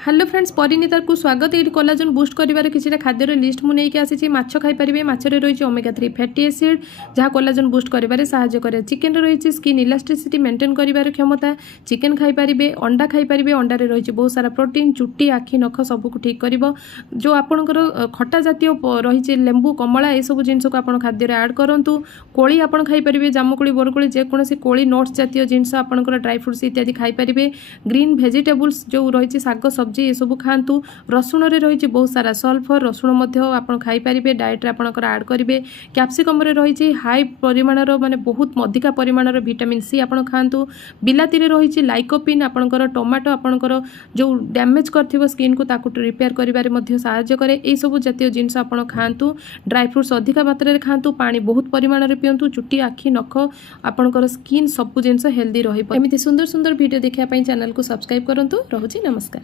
Hello friends परिणीतार को स्वागत। ये कोलाजन बूस्ट कर किसी खाद्यर लिस्ट मुझे नहीं आसी। माछ खाईपारे माछरे रही ओमेगा 3 फैटी एसिड जहाँ कोलाजन बूस्ट कर साहाय्य करे। चिकेन रही स्किन इलास्टिसिटी मेंटेन कर क्षमता। चिकेन खाईपारे अंडा खाईपारे अंडारे रही बहुत सारा प्रोटीन चुट्टी आखि नख सबको ठीक कर। जो आपणकर खटा जातीय रही लेंबू कमला ये सब जिन को आप खाद्य ऐड करूँ। कोली आप खाईपारे जामुकोली बरकोली जेकोसी कोली नट्स जातीय जिनस आपंकर ड्राई फ्रुट्स इत्यादि खाईपारे। ग्रीन भेजिटेबल्स जो रही शाग सब्जी ये सब खातु। रसुण रे रही बहुत सारा सल्फर रसुण आप खाईपारे डाएट आपंकर ऐड करेंगे। कैप्सिकम रही हाई परिमाणर माने बहुत अधिका परिमाणर विटामिन सी आप खातु। बिलाती रही लाइकोपिन आपंकर टमाटो आपंकर जो डैमेज कर स्किन को ताकू रिपेयर कर साहाय्य करे। यही सब जातीय जिनस आप खातु। ड्राई फ्रुट्स अधिका मात्रा खातु। पानी बहुत परिमाण में पिंतु। चुट्टी आखि नख आपंकर स्किन सब जिनस हेल्दी रही। सुंदर सुंदर वीडियो देखा चैनल को सब्सक्राइब करूँ। रोची नमस्कार।